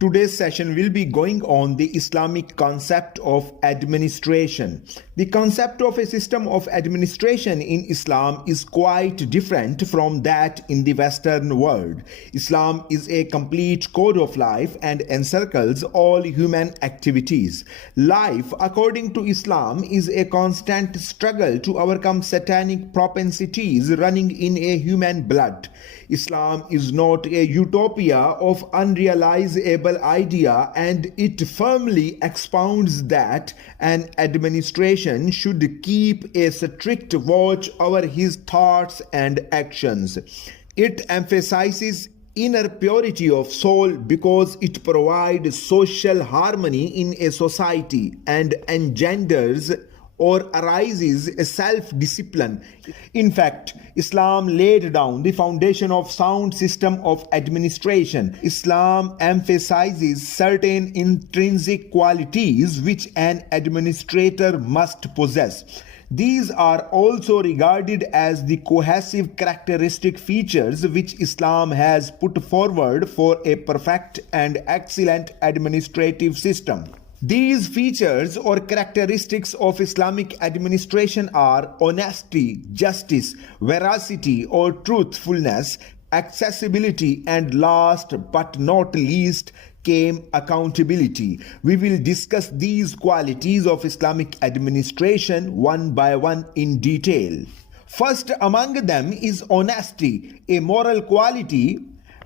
Today's session will be going on the Islamic concept of administration. The concept of a system of administration in Islam is quite different from that in the Western world. Islam is a complete code of life and encircles all human activities. Life, according to Islam, is a constant struggle to overcome satanic propensities running in a human blood. Islam is not a utopia of unrealizable idea, and it firmly expounds that an administration should keep a strict watch over his thoughts and actions. It emphasizes inner purity of soul because it provides social harmony in a society and engenders or arises a self-discipline. In fact, Islam laid down the foundation of sound system of administration. Islam emphasizes certain intrinsic qualities which an administrator must possess. These are also regarded as the cohesive characteristic features which Islam has put forward for a perfect and excellent administrative system. These features or characteristics of Islamic administration are honesty, justice, veracity or truthfulness, accessibility, and last but not least came accountability. We will discuss these qualities of Islamic administration one by one in detail. First among them is honesty, a moral quality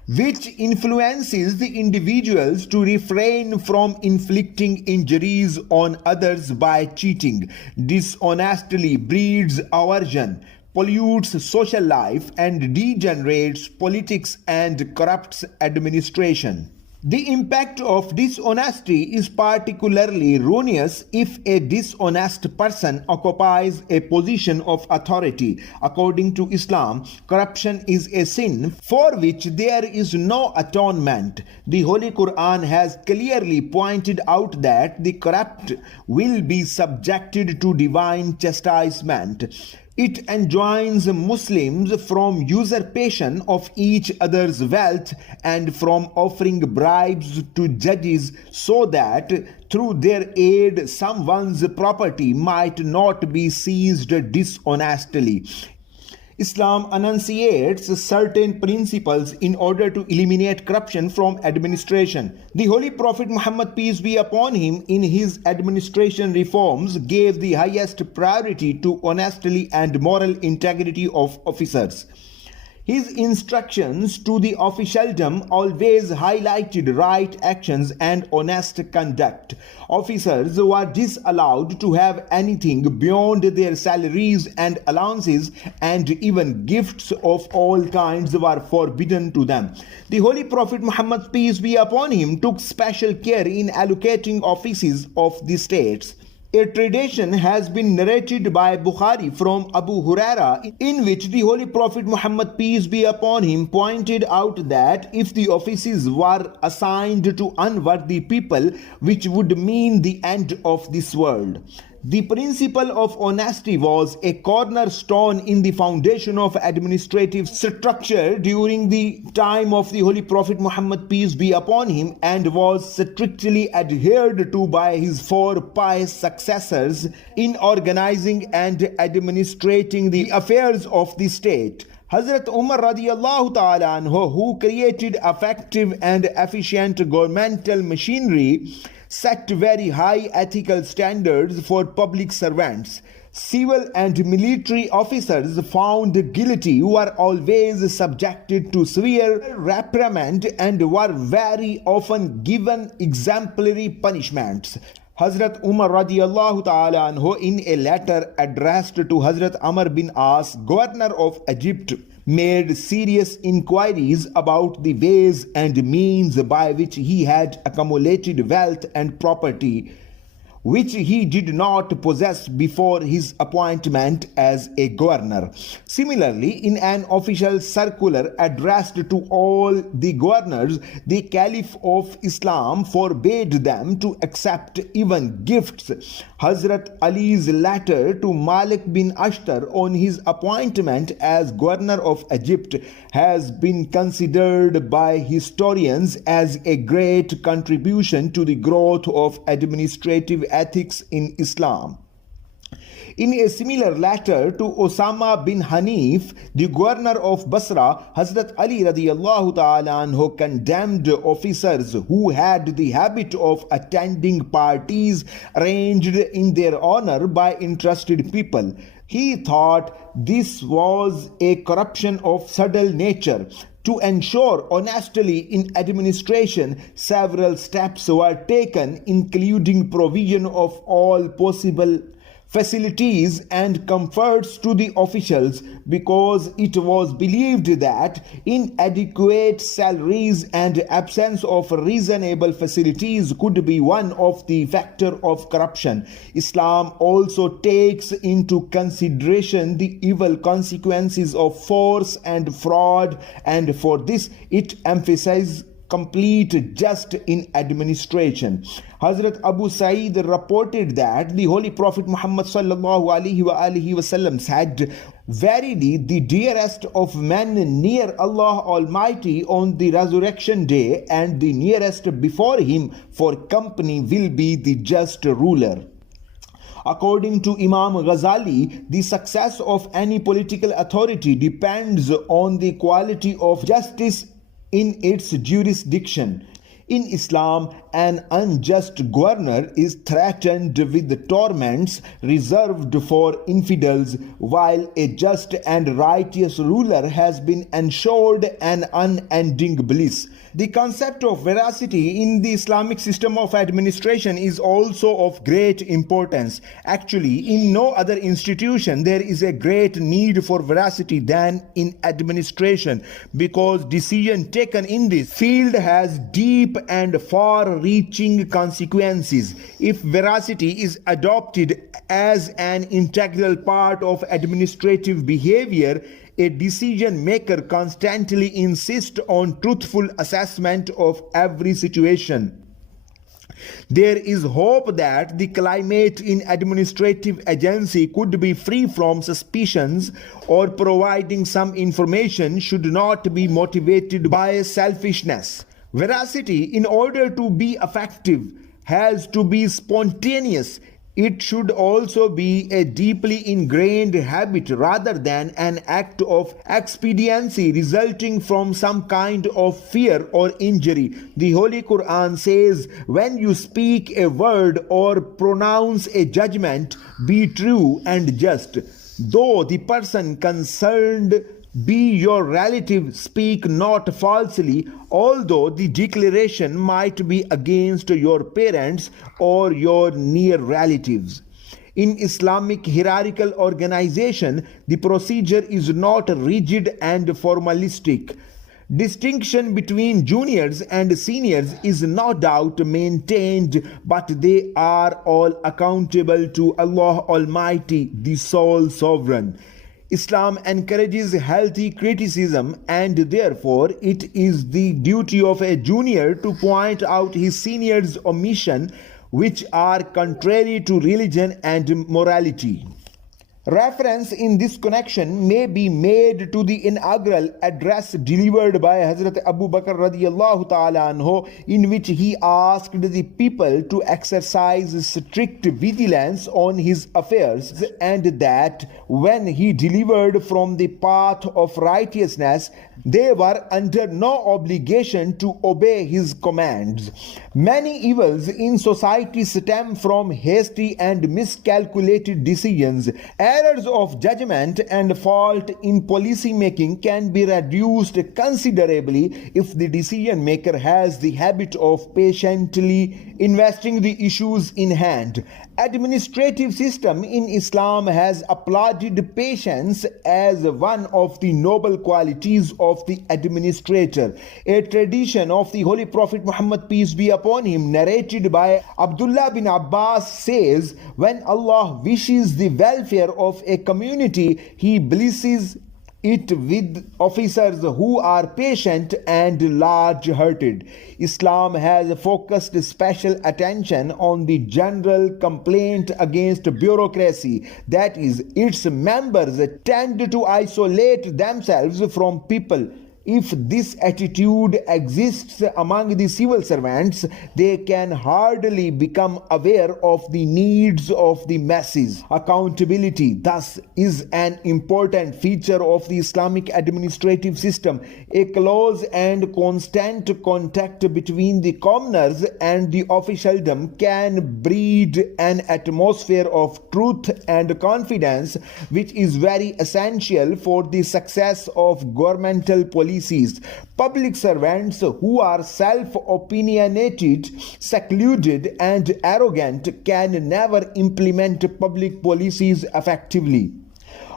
which influences the individuals to refrain from inflicting injuries on others by cheating. Dishonestly breeds aversion, pollutes social life, and degenerates politics and corrupts administration. The impact of dishonesty is particularly ruinous if a dishonest person occupies a position of authority. According to Islam, corruption is a sin for which there is no atonement. The Holy Quran has clearly pointed out that the corrupt will be subjected to divine chastisement. It enjoins Muslims from usurpation of each other's wealth and from offering bribes to judges so that through their aid someone's property might not be seized dishonestly. Islam enunciates certain principles in order to eliminate corruption from administration. The Holy Prophet Muhammad, peace be upon him, in his administration reforms gave the highest priority to honesty and moral integrity of officers. His instructions to the officialdom always highlighted right actions and honest conduct. Officers were disallowed to have anything beyond their salaries and allowances, and even gifts of all kinds were forbidden to them. The Holy Prophet Muhammad, peace be upon him, took special care in allocating offices of the states. A tradition has been narrated by Bukhari from Abu Huraira, in which the Holy Prophet Muhammad, peace be upon him, pointed out that if the offices were assigned to unworthy people, which would mean the end of this world. The principle of honesty was a cornerstone in the foundation of administrative structure during the time of the Holy Prophet Muhammad, peace be upon him, and was strictly adhered to by his four pious successors in organizing and administrating the affairs of the state. Hazrat Umar radiallahu ta'ala anhu, who created effective and efficient governmental machinery, set very high ethical standards for public servants. Civil and military officers found guilty were always subjected to severe reprimand and were very often given exemplary punishments. Hazrat Umar radiallahu ta'ala anhu, in a letter addressed to Hazrat Amr bin As, governor of Egypt, made serious inquiries about the ways and means by which he had accumulated wealth and property. which he did not possess before his appointment as a governor. Similarly, in an official circular addressed to all the governors, the Caliph of Islam forbade them to accept even gifts. Hazrat Ali's letter to Malik bin Ashtar on his appointment as governor of Egypt has been considered by historians as a great contribution to the growth of administrative ethics in Islam. In a similar letter to Osama bin Hanif, the governor of Basra, Hazrat Ali radiyallahu ta'ala anhu condemned officers who had the habit of attending parties arranged in their honor by interested people. He thought this was a corruption of subtle nature. To ensure honesty in administration, several steps were taken, including provision of all possible facilities and comforts to the officials, because it was believed that inadequate salaries and absence of reasonable facilities could be one of the factors of corruption. Islam also takes into consideration the evil consequences of force and fraud, and for this it emphasizes complete just in administration. Hazrat Abu Sa'id reported that the Holy Prophet Muhammad sallallahu alaihi wasallam said, "Verily, the dearest of men near Allah Almighty on the resurrection day, and the nearest before him for company, will be the just ruler." According to Imam Ghazali, the success of any political authority depends on the quality of justice in its jurisdiction. In Islam, an unjust governor is threatened with the torments reserved for infidels, while a just and righteous ruler has been ensured an unending bliss. The concept of veracity in the Islamic system of administration is also of great importance. Actually, in no other institution there is a great need for veracity than in administration, because decision taken in this field has deep and far-reaching consequences. If veracity is adopted as an integral part of administrative behavior, a decision maker constantly insists on truthful assessment of every situation. There is hope that the climate in administrative agency could be free from suspicions, or providing some information should not be motivated by selfishness. Veracity, in order to be effective, has to be spontaneous. It should also be a deeply ingrained habit rather than an act of expediency resulting from some kind of fear or injury. The Holy Quran says, "When you speak a word or pronounce a judgment, be true and just. Though the person concerned be your relative, speak not falsely, although the declaration might be against your parents or your near relatives." In Islamic hierarchical organization, the procedure is not rigid and formalistic. Distinction between juniors and seniors is no doubt maintained, but they are all accountable to Allah Almighty, the sole sovereign. Islam encourages healthy criticism, and therefore it is the duty of a junior to point out his senior's omissions which are contrary to religion and morality. Reference in this connection may be made to the inaugural address delivered by Hazrat Abu Bakr radiyallahu ta'ala anhu, in which he asked the people to exercise strict vigilance on his affairs, and that when he delivered from the path of righteousness, they were under no obligation to obey his commands. Many evils in society stem from hasty and miscalculated decisions. Errors of judgment and fault in policy making can be reduced considerably if the decision maker has the habit of patiently investing the issues in hand. Administrative system in Islam has applauded patience as one of the noble qualities of the administrator. A tradition of the Holy Prophet Muhammad, peace be upon him, narrated by Abdullah bin Abbas, says, when Allah wishes the welfare of a community, He blesses it with officers who are patient and large-hearted. Islam has focused special attention on the general complaint against bureaucracy, that is, its members tend to isolate themselves from people. If this attitude exists among the civil servants, they can hardly become aware of the needs of the masses. Accountability, thus, is an important feature of the Islamic administrative system. A close and constant contact between the commoners and the officialdom can breed an atmosphere of truth and confidence, which is very essential for the success of governmental policies. Public servants who are self-opinionated, secluded, and arrogant can never implement public policies effectively.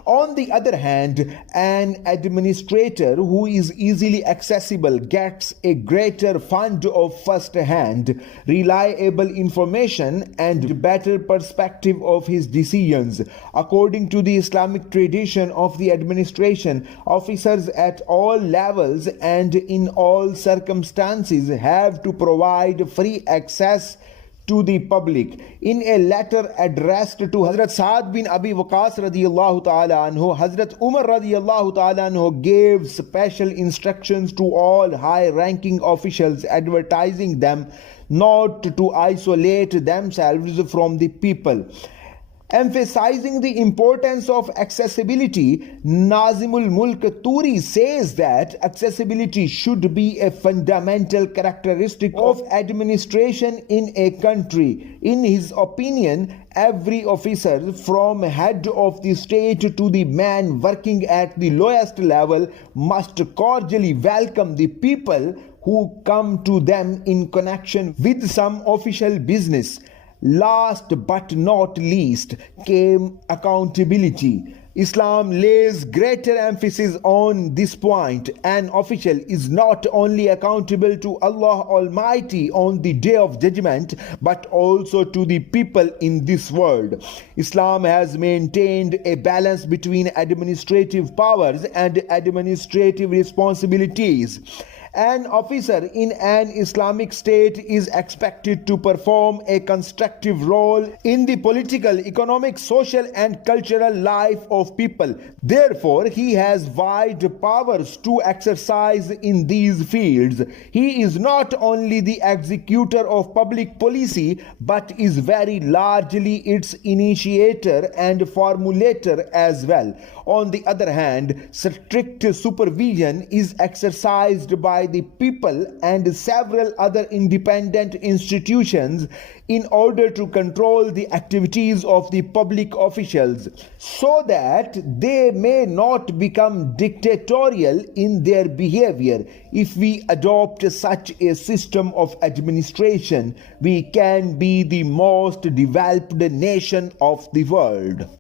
On the other hand, an administrator who is easily accessible gets a greater fund of first-hand, reliable information and better perspective of his decisions. According to the Islamic tradition of the administration, officers at all levels and in all circumstances have to provide free access to the public. In a letter addressed to Hazrat Saad bin Abi Waqas radiyallahu ta'ala anhu, Hazrat Umar radiyallahu ta'ala anhu gave special instructions to all high-ranking officials, advertising them not to isolate themselves from the people. Emphasizing the importance of accessibility, Nazimul Mulk Turi says that accessibility should be a fundamental characteristic of administration in a country. In his opinion, every officer, from head of the state to the man working at the lowest level, must cordially welcome the people who come to them in connection with some official business. Last but not least came accountability. Islam lays greater emphasis on this point. An official is not only accountable to Allah Almighty on the Day of Judgment, but also to the people in this world. Islam has maintained a balance between administrative powers and administrative responsibilities. An officer in an Islamic state is expected to perform a constructive role in the political, economic, social, and cultural life of people. Therefore, he has wide powers to exercise in these fields. He is not only the executor of public policy, but is very largely its initiator and formulator as well. On the other hand, strict supervision is exercised by the people and several other independent institutions in order to control the activities of the public officials, so that they may not become dictatorial in their behavior. If we adopt such a system of administration, we can be the most developed nation of the world.